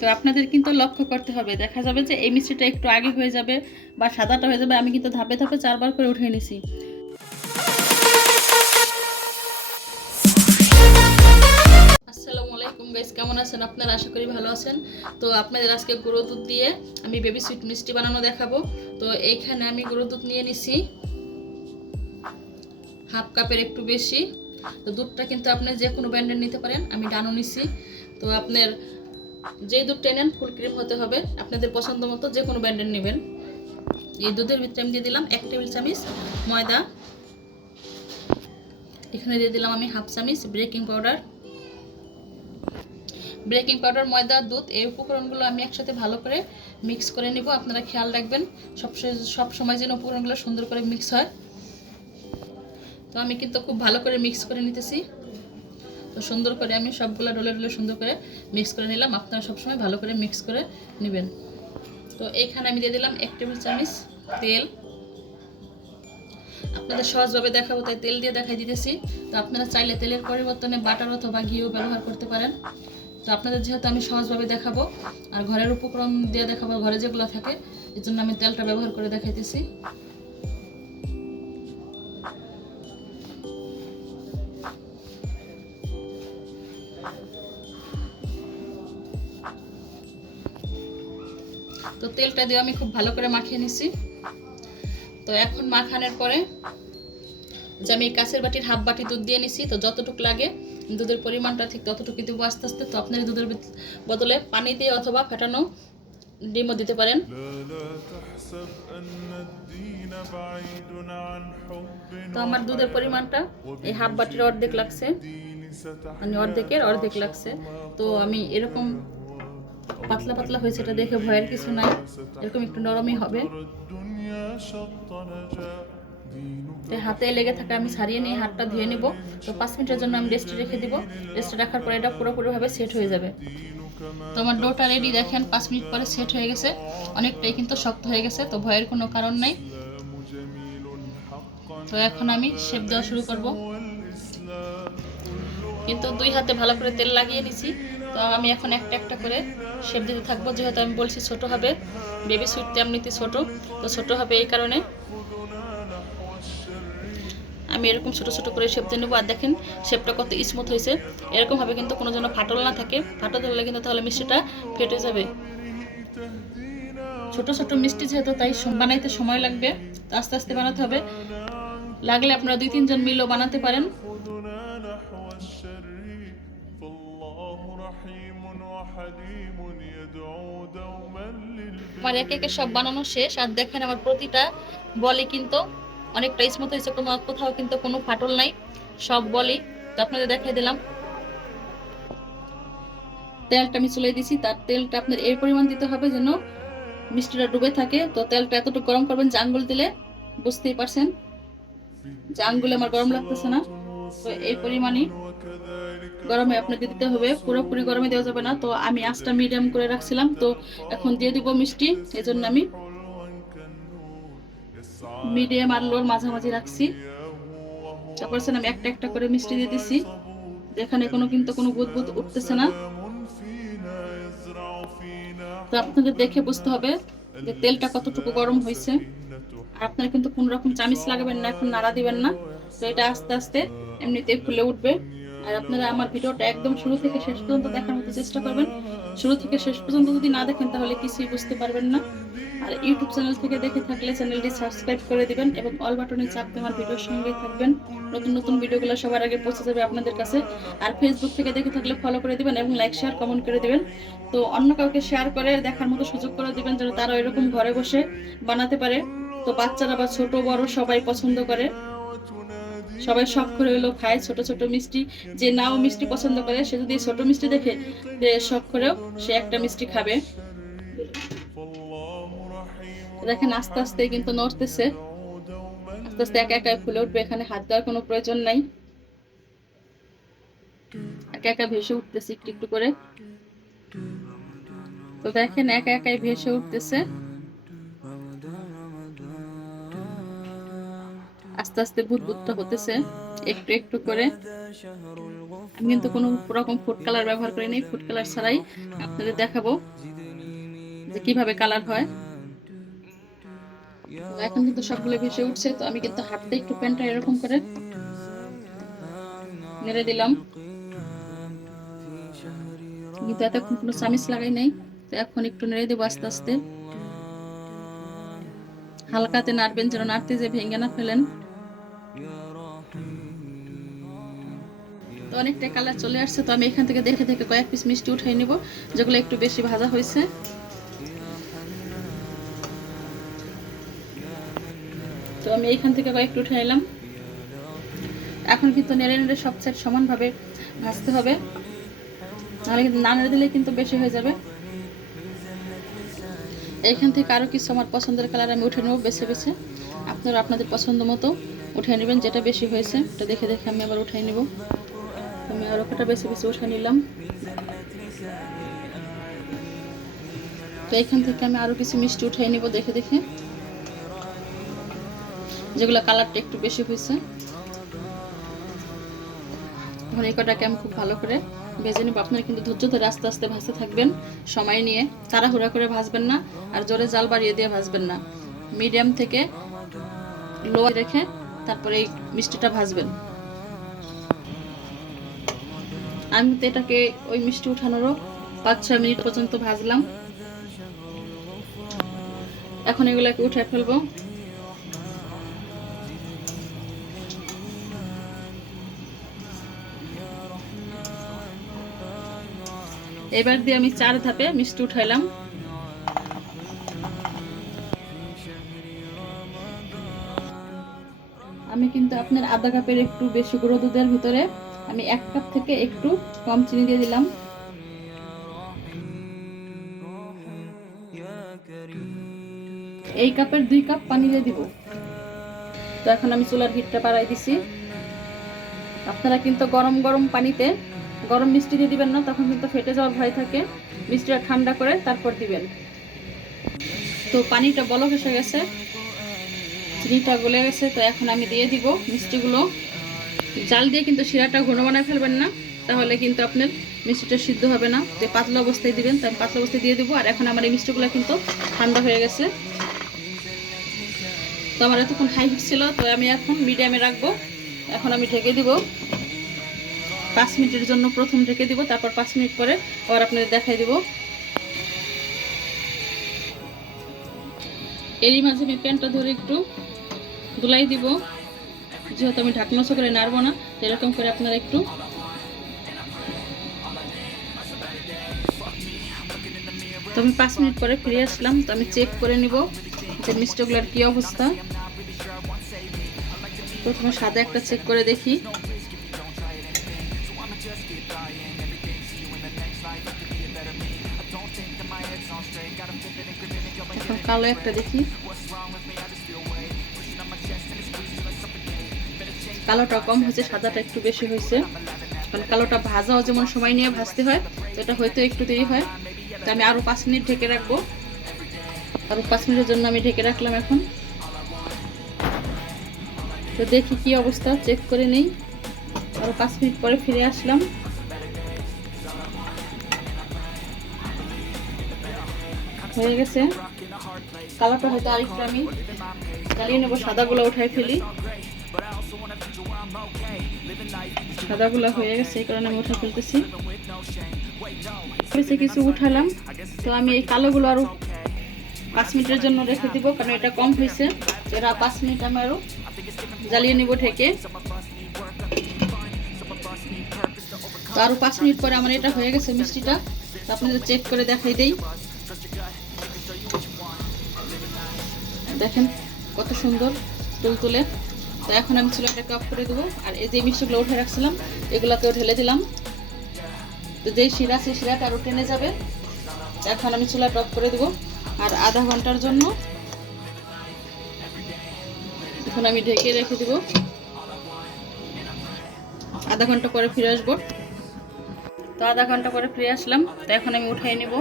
তো আপনাদের কিন্তু লক্ষ্য করতে হবে, দেখা যাবে যে এই মিষ্টিটা একটু আগে হয়ে যাবে বা সাদাটা হয়ে যাবে। আমি কিন্তু ধাপে ধাপে 4বার করে উঠিয়ে নিছি। আসসালামু আলাইকুম গাইস, কেমন আছেন আপনারা? আশা করি ভালো আছেন। তো আপনাদের আজকে গুঁড়ো দুধ দিয়ে আমি বেবি সুইট মিষ্টি বানানো দেখাবো। তো এইখানে আমি গুঁড়ো দুধ নিয়ে নিছি হাফ কাপের একটু বেশি। তো দুধটা কিন্তু আপনি যে কোনো ব্র্যান্ডের নিতে পারেন, আমি ডানো নিছি। তো আপনার যে দুধটা নেন ফুল ক্রিম হতে হবে, আপনাদের পছন্দ মতো যে কোনো ব্র্যান্ডের নেবেন। এই দুধের ভিতরে আমি দিয়ে দিলাম 1 টেবিল চামচ ময়দা, এখানে দিয়ে দিলাম আমি হাফ চামচ বেকিং পাউডার। বেকিং পাউডার, ময়দা, দুধ এই উপকরণগুলো আমি একসাথে ভালো করে মিক্স করে নিব। আপনারা খেয়াল রাখবেন সব সময় যেন উপকরণগুলো সুন্দর করে মিক্স হয়। তো আমি কিন্তু খুব ভালো করে মিক্স করে নিতেছি। তো সুন্দর করে আমি সবগুলো ডলে ডলে সুন্দর করে মিক্স করে নিলাম। আপনারা সবসময় ভালো করে মিক্স করে নেবেন। তো এইখানে আমি দিয়ে দিলাম 1 টেবিল চামচ তেল। আপনাদের সহজভাবে দেখাবো তাই তেল দিয়ে দেখাই দিতেছি। তো আপনারা চাইলে তেলের পরিবর্তনে বাটার অথবা ঘিও ব্যবহার করতে পারেন। তো আপনাদের যেহেতু আমি সহজভাবে দেখাবো আর ঘরের উপকরণ দিয়ে দেখাবো, ঘরে যেগুলো থাকে, এর জন্য আমি তেলটা ব্যবহার করে দেখাইতেছি। তো তেলটা দিয়ে আমি খুব ভালো করে মাখিয়ে নিছি। তো এখন মাখানোর পরে যে আমি কাঁচের বাটির হাফ বাটি দুধ দিয়ে নিছি। তো যতটুকু লাগে দুধের পরিমাণটা ঠিক ততটুকু দেবো আস্তে আস্তে। তো আপনারা দুধের বদলে পানি দিয়ে অথবা ফেটানো ডিমও দিতে পারেন। তো আমার দুধের পরিমাণটা এই হাফ বাটির অর্ধেক লাগছে, মানে অর্ধেকের অর্ধেক লাগছে। তো আমি এরকম পাতলা পাতলা হয়েছে, এটা দেখে ভয়ের কিছু নাই, এরকম একটু নরমই হবে। হাতে লেগে থাকে আমি ছাড়িয়ে নিয়ে হাতটা ধুয়ে নিব। তো 5 মিনিটের জন্য আমি রেস্টে রেখে দিব। রেস্টে রাখার পরে এটা পুরোপুরিভাবে সেট হয়ে যাবে। তো আমার ডোটা রেডি, দেখেন 5 মিনিট পরে সেট হয়ে গেছে। অনেকটাই কিন্তু শক্ত হয়ে গেছে, তো ভয়ের কোনো কারণ নাই। তো এখন আমি শেপ দেওয়া শুরু করব। কিন্তু 2 হাতে ভালো করে তেল লাগিয়ে নিছি। তো আমি এখন একটা একটা করে শেপ দিতে থাকবো, যেহেতু আমি বলছি ছোট হবে, বেবি সুইট এমনিতে ছোট, তো ছোট হবে এই কারণে আমি এরকম ছোট ছোট করে শেপ দিয়ে নেবো। আর দেখেন শেপটা কত স্মুথ হয়েছে। এরকম ভাবে কিন্তু কোনো যেন ফাটল না থাকে, ফাটল ধরলে কিন্তু তাহলে মিষ্টিটা ফেটে যাবে। ছোট ছোট মিষ্টি যেহেতু, তাই বানাইতে সময় লাগবে, তো আস্তে আস্তে বানাতে হবে। লাগলে আপনারা 2-3 জন মিলেও বানাতে পারেন। আমার একে একে সব বানানো শেষ। আর দেখেন আমার প্রতিটা বলই কিন্তু অনেকটা স্মুথ হয়েছে, কোথাও কিন্তু কোনো ফাটল নাই, সব বলই। তো আপনাদের দেখাই দিলাম। তেলটা আমি চলে দিছি, তার তেলটা আপনার এই পরিমাণ দিতে হবে যেন মিষ্টিটা ডুবে থাকে। তো তেলটা এতটুকু গরম করবেন যে আঙ্গুল দিলে বুঝতেই পারছেন যে আঙ্গুলে আমার গরম লাগতেছে না। তো এই পরিমাণই গরমে আপনাকে দিতে হবে, পুরোপুরি গরমে দেওয়া যাবে না। তো আমি আঁচটা মিডিয়াম করে রাখছিলাম, তো এখন দিয়ে দিব মিষ্টি, এজন্য আমি মিডিয়াম আর লোর মাঝামাঝি রাখছি। তারপর আমি একটা একটা করে মিষ্টি দিয়ে দিছি। এখানে কোনো বুদবুদ উঠতেছে না। তো আপনাদের দেখে বুঝতে হবে যে তেলটা কতটুকু গরম হয়েছে। আর আপনারা কিন্তু কোনো রকম চামিচ লাগাবেন না, এখন নাড়া দিবেন না। তো এটা আস্তে আস্তে এমনিতেই ফুলে উঠবে। আর আপনারা আমার ভিডিওটা একদম শুরু থেকে শেষ পর্যন্ত দেখার মতো চেষ্টা করবেন। শুরু থেকে শেষ পর্যন্ত যদি না দেখেন তাহলে কিছুই বুঝতে পারবেন না। আর ইউটিউব চ্যানেল থেকে দেখে থাকলে চ্যানেলটি সাবস্ক্রাইব করে দিবেন এবং অল বাটনে চাপ দিয়ে আমার ভিডিওর সঙ্গেই থাকবেন। নতুন নতুন ভিডিওগুলো সবার আগে পৌঁছে যাবে আপনাদের কাছে। আর ফেসবুক থেকে দেখে থাকলে ফলো করে দিবেন এবং লাইক শেয়ার কমেন্ট করে দিবেন। তো অন্য কাউকে শেয়ার করে দেখার মতো সুযোগ করে দিবেন, যেন তারা এরকম ঘরে বসে বানাতে পারে। তো বাচ্চারা বা ছোট বড় সবাই পছন্দ করে, সবাই শখ করে হলো খায় ছোট ছোট মিষ্টি। যে নাও মিষ্টি পছন্দ করে, সে যদি ছোট মিষ্টি দেখে শখ করেও সে একটা মিষ্টি খাবে। দেখেন আস্তে আস্তে কিন্তু নড়তেছে, আস্তে আস্তে একা একা ফুলে উঠবে। এখানে হাত দেওয়ার কোনো প্রয়োজন নাই, একা একা ভেসে উঠতেছে একটু একটু করে। তো দেখেন একা একাই ভেসে উঠতেছে, আস্তে আস্তে বুদবুদটা হতেছে একটু একটু করে। আমি কিন্তু কোনো রকম ফুড কালার ব্যবহার করি নাই, ফুড কালার ছাড়াই আপনাদের দেখাবো যে কিভাবে কালার হয়। তো এখন কিন্তু সবগুলো ভেসে উঠছে, তো আমি কিন্তু হাতে একটু প্যানটা এরকম করে নেড়ে দিলাম, কিন্তু এতক্ষণ কোনো চামিচ লাগাই নাই। তো এখন একটু নেড়ে দেবো আস্তে আস্তে, হালকাতে নাড়বেন যেন নাড়তে যে ভেঙে না ফেলেন। তো অনেকটা কালার চলে আসছে, তো আমি এখান থেকে দেখে দেখে কয়েক পিস মিষ্টি উঠাই নিব যেগুলো একটু বেশি ভাজা হয়েছে। তো আমি এইখান থেকে কয়েকটু উঠে এলাম। এখন কিন্তু নেড়ে নেড়ে সব সাইড সমানভাবে ভাজতে হবে, নাহলে কিন্তু না নেড়ে দিলে কিন্তু বেশি হয়ে যাবে। এইখান থেকে আরও কিছু আমার পছন্দের কালার আমি উঠে নেব বেছে বেছে, আপনারা আপনাদের পছন্দ মতো উঠে নেবেন, যেটা বেশি হয়েছে ওটা দেখে দেখে আমি আবার উঠাই নেব। আমি আরও কটা বেছে বেছে উঠে নিলাম। তো এইখান থেকে আমি আরও কিছু মিষ্টি উঠাই নেব দেখে দেখে, যেগুলো কালারটা একটু বেশি হয়েছে। এখন এই কটাকে আমি খুব ভালো করে ভেজে নেব। আপনারা কিন্তু ধৈর্য ধরে আস্তে আস্তে ভাজতে থাকবেন, সময় নিয়ে, তাড়াহুড়া করে ভাজবেন না, আর জোরে জাল বাড়িয়ে দিয়ে ভাজবেন না। মিডিয়াম থেকে লো রেখে তারপরে এই মিষ্টিটা ভাজবেন। আমি তো এটাকে ওই মিষ্টি উঠানোরও 5-6 মিনিট পর্যন্ত ভাজলাম। এখন এগুলাকে উঠে ফেলবো। এবার দিয়ে আমি 4 ধাপে মিষ্টি উঠাইলাম। আমি কিন্তু আপনার আধা কাপের একটু বেশি গুঁড়ো দুধের ভিতরে আমি 1 কাপ থেকে একটু কম চিনি দিয়ে দিলাম। এই কাপের 2 কাপ পানি দিয়ে দিব। তো এখন আমি চুলার হিটটা বাড়াই দিছি। আপনারা কিন্তু গরম গরম পানিতে গরম মিষ্টি দিয়ে দিবেন না, তখন কিন্তু ফেটে যাওয়ার ভয় থাকে। মিষ্টিটা ঠান্ডা করে তারপর দিবেন। তো পানিটা বলক এসে গেছে, চিনিটা গলে গেছে। তো এখন আমি দিয়ে দিব মিষ্টিগুলো। জাল দিয়ে কিন্তু শিরাটা ঘন বানায় ফেলবেন না, তাহলে কিন্তু আপনার মিষ্টিটা সিদ্ধ হবে না। তো পাতলা অবস্থায় দিবেন, তো আমি পাতলা অবস্থায় দিয়ে দেবো। আর এখন আমার এই মিষ্টিগুলো কিন্তু ঠান্ডা হয়ে গেছে। তো আমার এতক্ষণ হাই হিট ছিল, তো আমি এখন মিডিয়ামে রাখবো। এখন আমি ঢেকে দিব 5 মিনিটের জন্য। প্রথম ঢেকে দিব, তারপর 5 মিনিট পরে আবার আপনাদের দেখাই দিব। এরই মাঝে আমি প্যানটা ধরে একটু দুলাই দিব, যেহেতু আমি ঢাকনা করে নাড়বো না, এরকম করে আপনারা একটু। তো আমি 5 মিনিট পরে ফিরে আসলাম। তো আমি চেক করে নিব যে মিষ্টিগুলোর কি অবস্থা। প্রথমে সাদা একটা চেক করে দেখি। এখন কালো একটা দেখি, কালোটা কম হয়েছে, সাদাটা একটু বেশি হয়েছে। কারণ কালোটা ভাজাও যেমন সময় নিয়ে ভাজতে হয়, তো এটা হয়তো একটু দেরি হয়। তো আমি আরও 5 মিনিট ঢেকে রাখবো। আরও 5 মিনিটের জন্য আমি ঢেকে রাখলাম। এখন তো দেখি কি অবস্থা, চেক করে নেই। আরও 5 মিনিট পরে ফিরে আসলাম। হয়ে গেছে। কালারটা হয়তো আরেকটু আমি জ্বালিয়ে নেবো, সাদাগুলো উঠাই ফেলি। সাদাগুলো হয়ে গেছে, এই কারণে আমি উঠে ফেলতেছি। কিছু উঠালাম। তো আমি এই কালোগুলো আরো 5 মিনিটের জন্য রেখে দিব, কারণ এটা কম হয়েছে। এরা 5 মিনিট আমি আরো জ্বালিয়ে নিব ঢেকে। তো আরো 5 মিনিট পরে আমার এটা হয়ে গেছে মিষ্টিটা। আপনাদের চেক করে দেখাই দেই। দেখেন কত সুন্দর তুলতুলে। তো এখন আমি চুলাটাকে অফ করে দেবো। আর এই যে মিষ্টিগুলো উঠে রাখছিলাম, এগুলোকেও ঢেলে দিলাম। তো যেই শিরা, সেই শিরাটা আরও টেনে যাবে। এখন আমি চুলাটা অফ করে দেবো। আর আধা ঘন্টার জন্য এখন আমি ঢেকে রেখে দেবো। আধা ঘন্টা পরে ফিরে আসবো। তো আধা ঘন্টা পরে ফিরে আসলাম। তো এখন আমি উঠাই নেব।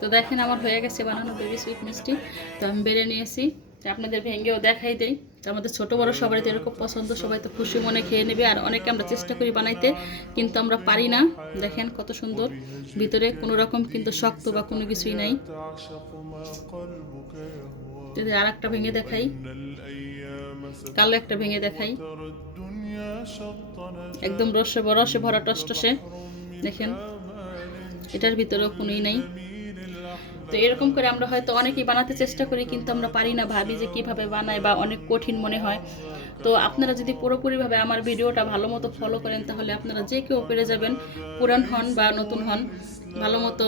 তো দেখেন আমার হয়ে গেছে বানানো বেবি সুইট মিষ্টি। তো আমি বেড়ে নিয়েছি, তো আপনাদের ভেঙেও দেখাই দেই। তো আমাদের ছোট বড় সবারই তো এরকম পছন্দ, সবাই তো খুশি মনে খেয়ে নেবে। আর অনেকে আমরা চেষ্টা করি বানাইতে, কিন্তু আমরা পারি না। দেখেন কত সুন্দর, ভিতরে কোনো রকম কিন্তু শক্ত বা কোনো কিছুই নাই। যদি আর একটা ভেঙে দেখাই, কালো একটা ভেঙে দেখাই, একদম রসে রসে ভরা টসটসে। দেখেন এটার ভিতরেও কোনোই নাই। তো এরকম করে আমরা হয়তো অনেকেই বানাতে চেষ্টা করি, কিন্তু আমরা পারি না, ভাবি যে কিভাবে বানায় বা অনেক কঠিন মনে হয়। তো আপনারা যদি পুরোপুরিভাবে আমার ভিডিওটা ভালো মতো ফলো করেন, তাহলে আপনারা যে কেউ পেরে যাবেন, পুরান হন বা নতুন হন, ভালো মতো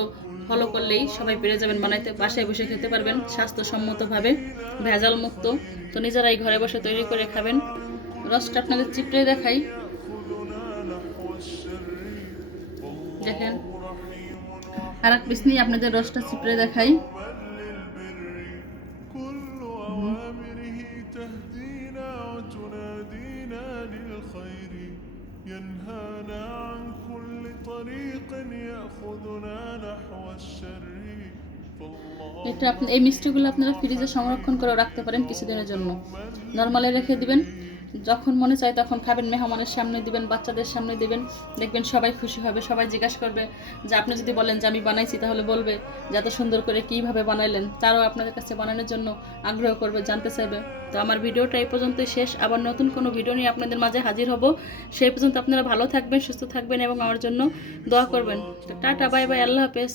ফলো করলেই সবাই পেরে যাবেন বানাইতে। বাসায় বসে খেতে পারবেন স্বাস্থ্যসম্মতভাবে, ভেজাল মুক্ত। তো নিজেরাই ঘরে বসে তৈরি করে খাবেন। রসটা আপনাদের চিপড়ে দেখাই, দেখেন। আর এক পিস নিয়ে আপনাদের রসটা চিপড়ে দেখাই। এটা আপনি এই মিষ্টিগুলো আপনারা ফ্রিজে সংরক্ষণ করে রাখতে পারেন কিছুদিনের জন্য। নরমালে রেখে দিবেন, যখন মনে চায় তখন খাবেন, মেহমানের সামনে দিবেন, বাচ্চাদের সামনে দিবেন, দেখবেন সবাই খুশি হবে। সবাই জিজ্ঞাসা করবে যে আপনি যদি বলেন যে আমি বানাইছি, তাহলে বলবে যে এত সুন্দর করে কীভাবে বানাইলেন। তারাও আপনাদের কাছে বানানোর জন্য আগ্রহ করবে, জানতে চাইবে। তো আমার ভিডিওটা এই পর্যন্তই শেষ। আবার নতুন কোনো ভিডিও নিয়ে আপনাদের মাঝে হাজির হব। সেই পর্যন্ত আপনারা ভালো থাকবেন, সুস্থ থাকবেন এবং আমার জন্য দোয়া করবেন। তো টাটা, বাই বাই, আল্লাহ হাফেজ।